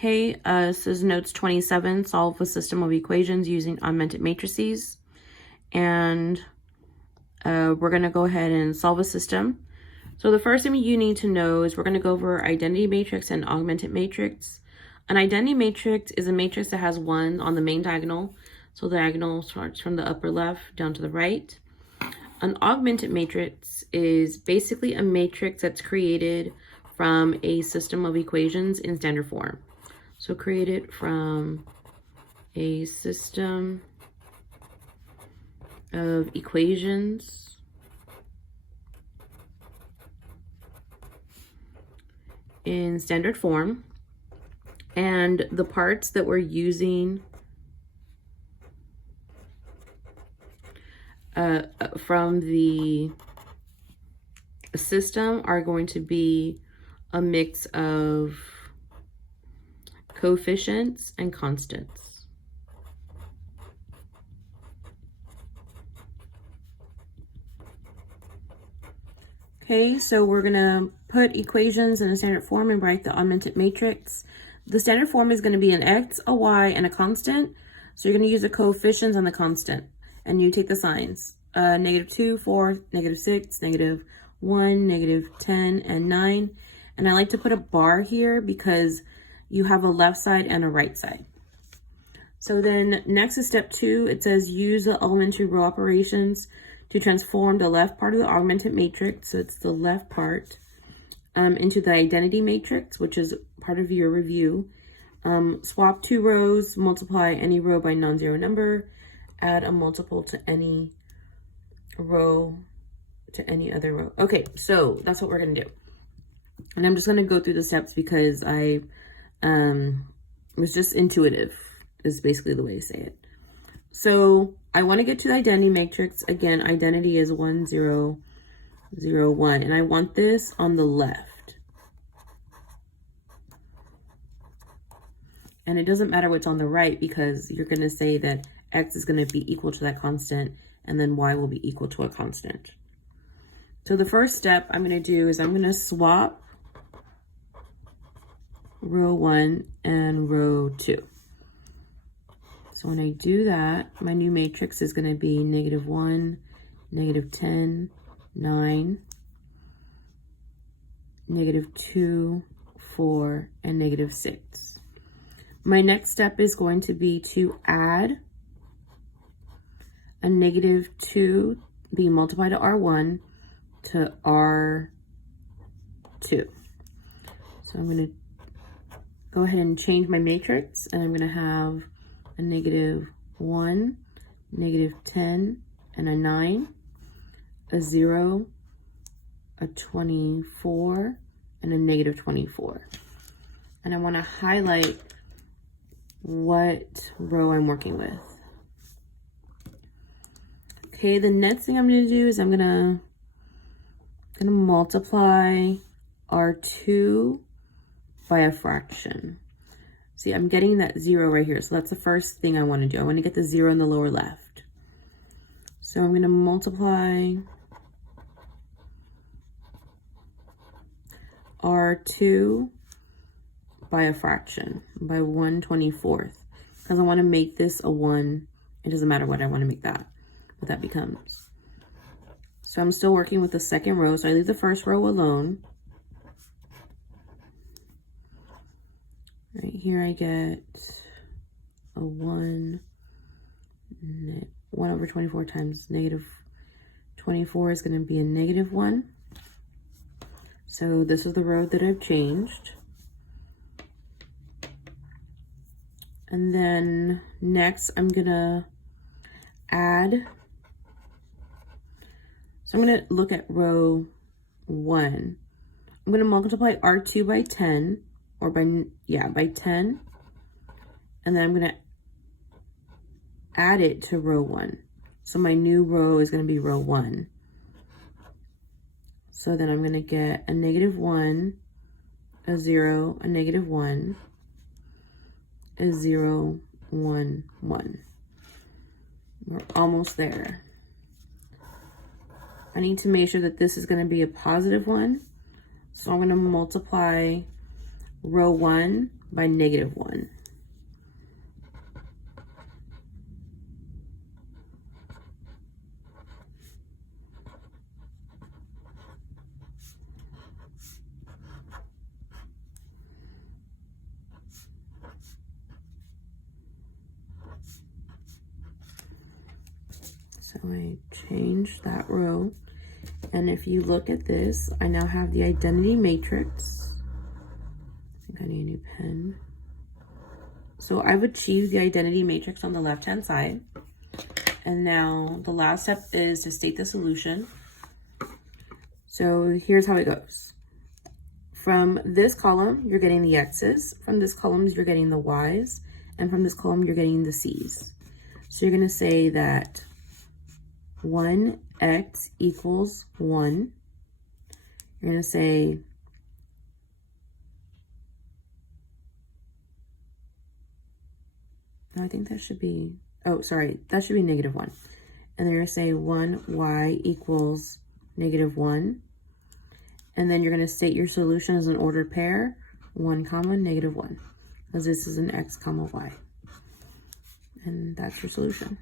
Hey, this is notes 27, solve a system of equations using augmented matrices. And we're going to go ahead and solve a system. So the first thing you need to know is we're going to go over identity matrix and augmented matrix. An identity matrix is a matrix that has 1 on the main diagonal. So the diagonal starts from the upper left down to the right. An augmented matrix is basically a matrix that's created from a system of equations in standard form. So created from a system of equations in standard form. And the parts that we're using from the system are going to be a mix of coefficients and constants. Okay, so we're gonna put equations in a standard form and write the augmented matrix. The standard form is gonna be an x, a y, and a constant. So you're gonna use the coefficients and the constant, and you take the signs. -2, 4, -6, -1, -10, and 9. And I like to put a bar here because you have a left side and a right side. So then next is step 2. It says use the elementary row operations to transform the left part of the augmented matrix, so it's the left part, into the identity matrix, which is part of your review. Swap 2 rows, multiply any row by non-zero number, add a multiple to any row to any other row. Okay, so that's what we're gonna do. And I'm just gonna go through the steps because I was just intuitive is basically the way to say it. So I want to get to the identity matrix. Again, identity is 1, 0, 0, 1, and I want this on the left. And it doesn't matter what's on the right because you're going to say that x is going to be equal to that constant and then y will be equal to a constant. So the first step I'm going to do is I'm going to swap row 1 and row 2. So when I do that, my new matrix is going to be -1, -10, 9, -2, 4, and -6. My next step is going to be to add a -2 being multiplied to R1 to R2. So I'm going to go ahead and change my matrix, and I'm going to have a -1, -10, and a 9, a 0, a 24, and a -24. And I want to highlight what row I'm working with. Okay, the next thing I'm going to do is I'm going to multiply R2 by a fraction. See, I'm getting that 0 right here. So that's the first thing I want to do. I want to get the 0 in the lower left. So I'm going to multiply R2 by a fraction, by 1/24th. Because I want to make this a 1. It doesn't matter what I want to make that, what that becomes. So I'm still working with the second row. So I leave the first row alone. Right here I get a 1 over 24 times -24 is going to be a -1. So this is the row that I've changed. And then next I'm going to add. So I'm going to look at row 1. I'm going to multiply R2 by 10. Or by 10, and then I'm going to add it to row 1. So my new row is going to be row 1. So then I'm going to get a -1, a 0, a -1, a 0, 1, 1. We're almost there. I need to make sure that this is going to be a positive 1. So I'm going to multiply row 1 by -1. So I change that row. And if you look at this, I now have the identity matrix. I think I need a new pen. So I've achieved the identity matrix on the left-hand side. And now the last step is to state the solution. So here's how it goes. From this column, you're getting the x's. From this column, you're getting the y's. And from this column, you're getting the c's. So you're going to say that 1x equals 1. You're going to say I think that should be, oh, sorry, that should be -1. And then you're going to say 1y equals -1. And then you're going to state your solution as an ordered pair, 1, -1, because this is an x, y. And that's your solution.